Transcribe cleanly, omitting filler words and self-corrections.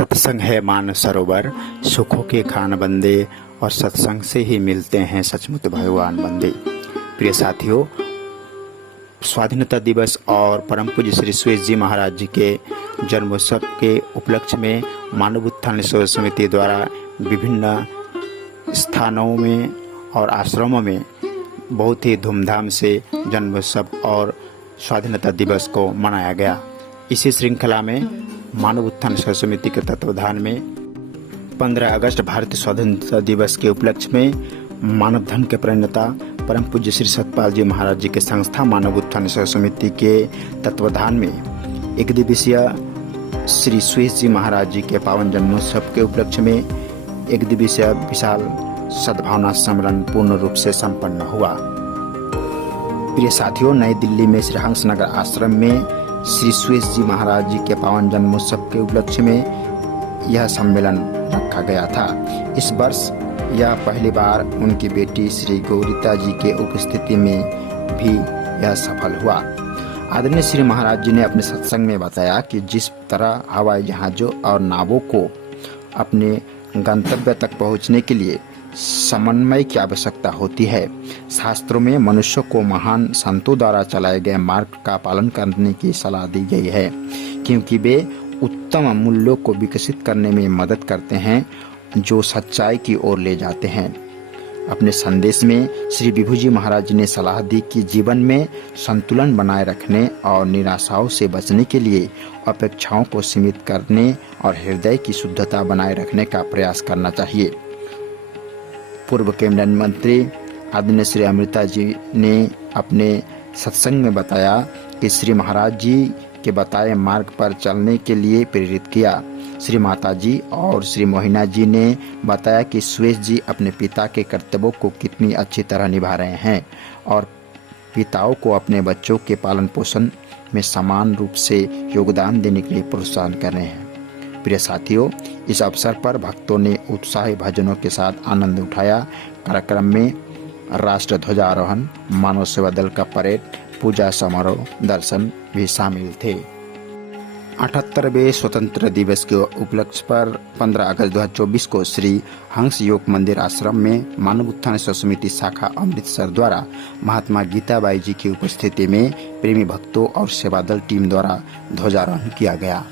सत्संग है मानस सरोवर, सुखों के खान बंदे, और सत्संग से ही मिलते हैं सचमुच भगवान बंदे। प्रिय साथियों, स्वाधीनता दिवस और परम पूज्य श्री सुयेश जी महाराज जी के जन्मोत्सव के उपलक्ष्य में मानव उत्थान सेवा समिति द्वारा विभिन्न स्थानों में और आश्रमों में बहुत ही धूमधाम से जन्मोत्सव और स्वाधीनता दिवस को मनाया गया। इसी श्रृंखला में मानव उत्थान सेवा समिति के तत्वाधान में 15 अगस्त भारतीय स्वाधीनता दिवस के उपलक्ष्य में मानव धर्म के प्रणेता परम पूज्य श्री सतपाल जी महाराज जी के संस्था मानव उत्थान सेवा समिति के तत्वाधान में एक दिवसीय श्री सुयेश जी महाराज जी के पावन जन्मोत्सव के उपलक्ष्य में एक दिवसीय विशाल सद्भावना सम्मेलन पूर्ण रूप से संपन्न हुआ। प्रिय साथियों, नई दिल्ली में श्री हंसनगर आश्रम में श्री सुयेश जी महाराज जी के पावन जन्मोत्सव के उपलक्ष्य में यह सम्मेलन रखा गया था। इस वर्ष यह पहली बार उनकी बेटी श्री गौरीता जी के उपस्थिति में भी यह सफल हुआ। आदरणीय श्री महाराज जी ने अपने सत्संग में बताया कि जिस तरह हवाई जहाजों और नावों को अपने गंतव्य तक पहुंचने के लिए समन्वय की आवश्यकता होती है, शास्त्रों में मनुष्य को महान संतों द्वारा चलाए गए मार्ग का पालन करने की सलाह दी गई है, क्योंकि वे उत्तम मूल्यों को विकसित करने में मदद करते हैं जो सच्चाई की ओर ले जाते हैं। अपने संदेश में श्री विभू जी महाराज ने सलाह दी कि जीवन में संतुलन बनाए रखने और निराशाओं से बचने के लिए अपेक्षाओं को सीमित करने और हृदय की शुद्धता बनाए रखने का प्रयास करना चाहिए। पूर्व कैबिनेट मंत्री आदरणीय श्री अमृता जी ने अपने सत्संग में बताया कि श्री महाराज जी के बताए मार्ग पर चलने के लिए प्रेरित किया। श्री माता जी और श्री मोहिना जी ने बताया कि सुयेश जी अपने पिता के कर्तव्यों को कितनी अच्छी तरह निभा रहे हैं और पिताओं को अपने बच्चों के पालन पोषण में समान रूप से योगदान देने के लिए प्रोत्साहन कर रहे हैं। प्रिय साथियों, इस अवसर पर भक्तों ने उत्साही भजनों के साथ आनंद उठाया। कार्यक्रम में राष्ट्र ध्वजारोहण, मानव सेवा दल का परेड, पूजा समारोह, दर्शन भी शामिल थे। 78वें स्वतंत्र दिवस के उपलक्ष्य पर 15 अगस्त 2024 को श्री हंस योग मंदिर आश्रम में मानव उत्थान सेवा समिति शाखा अमृतसर द्वारा महात्मा गीताबाई जी की उपस्थिति में प्रेमी भक्तों और सेवा दल टीम द्वारा ध्वजारोहण किया गया।